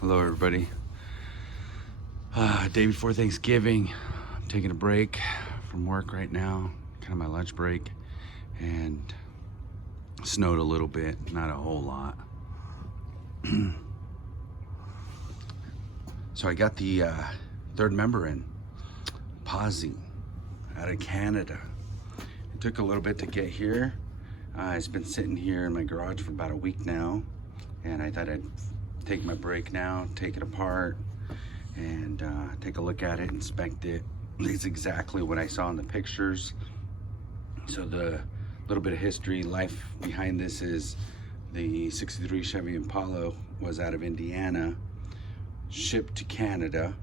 Hello everybody. Day before Thanksgiving. I'm taking a break from work right now, kind of my lunch break, and snowed a little bit, not a whole lot. So I got the third member in, Posy, out of Canada. It took a little bit to get here. It's been sitting here in my garage for about a week now, and I thought I'd take my break now, take it apart, and take a look at it, inspect it. It's exactly what I saw in the pictures. So the little bit of history, life behind this is the 63 Chevy Impala was out of Indiana, shipped to Canada.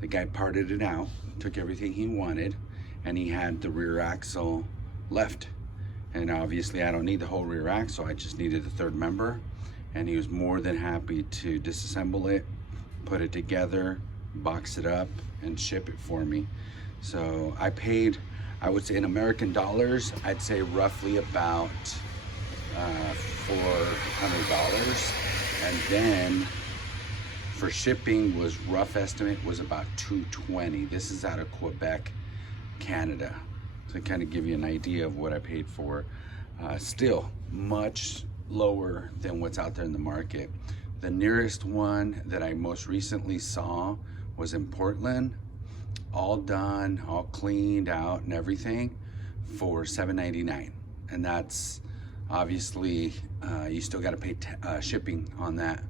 The guy parted it out, took everything he wanted, and he had the rear axle left. And obviously I don't need the whole rear axle, I just needed the third member. And he was more than happy to disassemble it, put it together, box it up, and ship it for me. So I paid, I would say in American dollars, I'd say roughly about $400. And then for shipping was rough estimate was about $220. This is out of Quebec, Canada. To kind of give you an idea of what I paid for. Still much lower than what's out there in the market. The nearest one that I most recently saw was in Portland, all done, all cleaned out and everything, for $7.99. And that's obviously, you still got to pay shipping on that.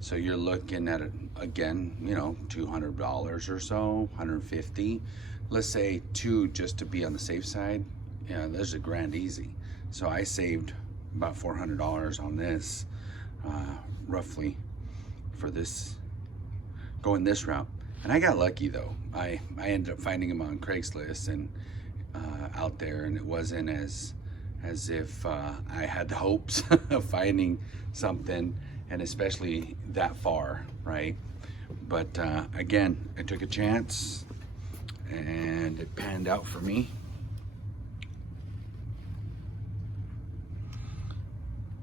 So you're looking at it again, you know, $200 or so, $150. Let's say two, just to be on the safe side. Yeah, there's $1,000 easy. So I saved about $400 on this, roughly, for this, going this route. And I got lucky though. I ended up finding them on Craigslist and out there, and it wasn't as if I had the hopes of finding something, and especially that far, right? But again, I took a chance and it panned out for me.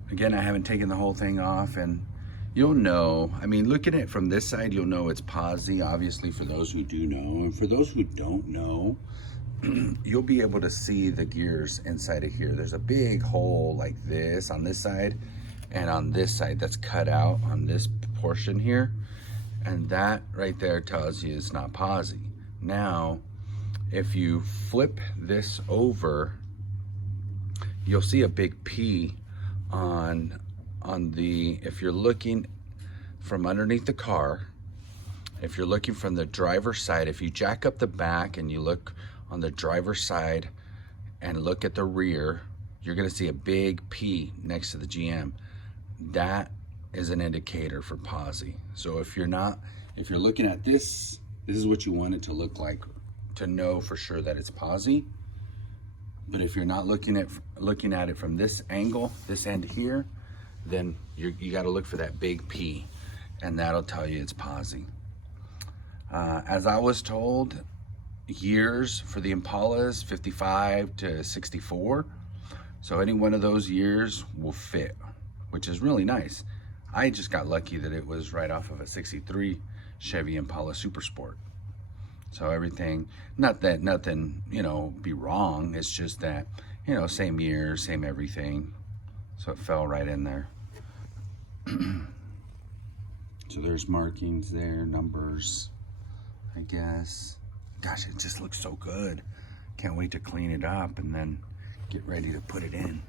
Again, I haven't taken the whole thing off, and you'll know, I mean, looking at it from this side, you'll know it's Posy, obviously, for those who do know. And for those who don't know, you'll be able to see the gears inside of here. There's a big hole like this on this side, and on this side that's cut out on this portion here. And that right there tells you it's not Posy. Now, if you flip this over, you'll see a big P on the, if you're looking from underneath the car, if you're looking from the driver's side, if you jack up the back and you look on the driver's side and look at the rear, you're gonna see a big P next to the GM. That is an indicator for Posy. So if you're looking at this, this is what you want it to look like to know for sure that it's Posy. But if you're not looking at it from this angle, this end here, then you got to look for that big P, and that'll tell you it's Posy. As I was told, years for the Impalas, 55 to 64. So any one of those years will fit, which is really nice. I just got lucky that it was right off of a 63 Chevy Impala Super Sport. So everything, not that nothing, you know, be wrong. It's just that, you know, same year, same everything. So it fell right in there. So there's markings there, numbers, I guess. Gosh, it just looks so good. Can't wait to clean it up and then get ready to put it in.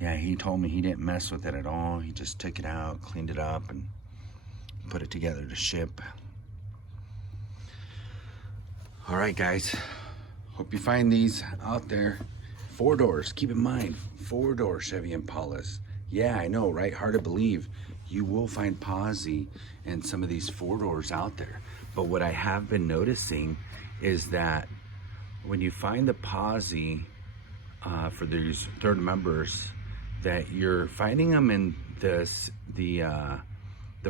Yeah, he told me he didn't mess with it at all. He just took it out, cleaned it up, and put it together to ship. All right, guys, hope you find these out there. 4 doors, keep in mind, 4-door Chevy Impalas. Yeah, I know, right? Hard to believe. You will find Posy in some of these 4 doors out there. But what I have been noticing is that when you find the Posy for these third members, that you're finding them in the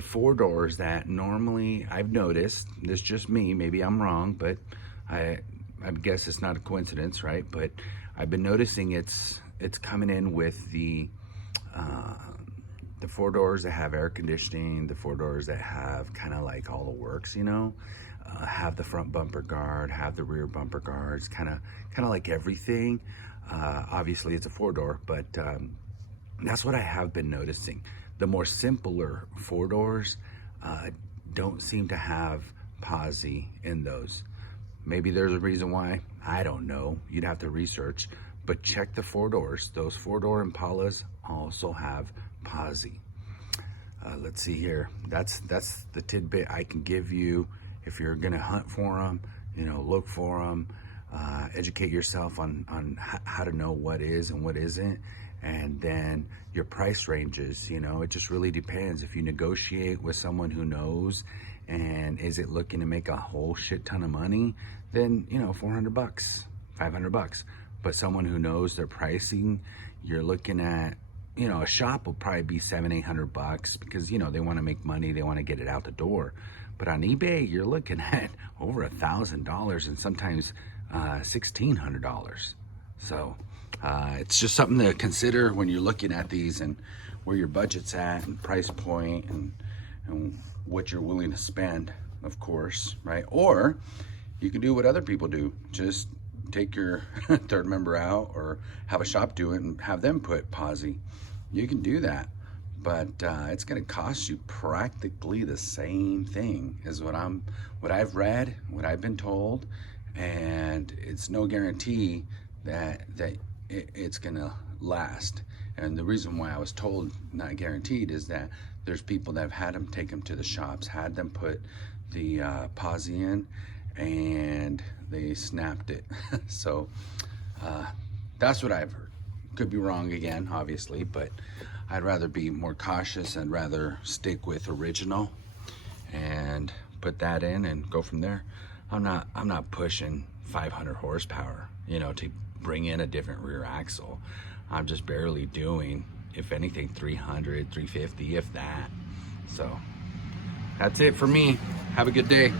4 doors that normally I've noticed. This is just me, maybe I'm wrong, but I guess it's not a coincidence, right? But I've been noticing it's coming in with the The four doors that have air conditioning, the four doors that have kind of like all the works, you know, have the front bumper guard, have the rear bumper guards, kind of like everything. Obviously it's a four door, but that's what I have been noticing. The more simpler four doors don't seem to have posi in those. Maybe there's a reason why, I don't know. You'd have to research, but check the four doors. Those four-door Impalas also have posi. Let's see here. That's the tidbit I can give you. If you're gonna hunt for them, you know, look for them, educate yourself on how to know what is and what isn't, and then your price ranges. You know, it just really depends. If you negotiate with someone who knows and is it looking to make a whole shit ton of money, then, you know, $400, $500. But someone who knows their pricing, you're looking at, you know, a shop will probably be $700-800 because, you know, they want to make money, they want to get it out the door. But on eBay, you're looking at over $1,000 and sometimes $1,600. So it's just something to consider when you're looking at these and where your budget's at and price point and what you're willing to spend, of course, right? Or you can do what other people do. Just take your third member out or have a shop do it and have them put posi. You can do that, but it's gonna cost you practically the same thing as what I've read, what I've been told, and it's no guarantee that it's gonna last. And the reason why I was told not guaranteed is that there's people that have had them take them to the shops, had them put the posi in, and they snapped it. So that's what I've heard. Could be wrong again, obviously, but I'd rather be more cautious. I'd rather stick with original and put that in and go from there. I'm not pushing 500 horsepower, you know, to bring in a different rear axle. I'm just barely doing, if anything, 300, 350, if that. So that's it for me. Have a good day.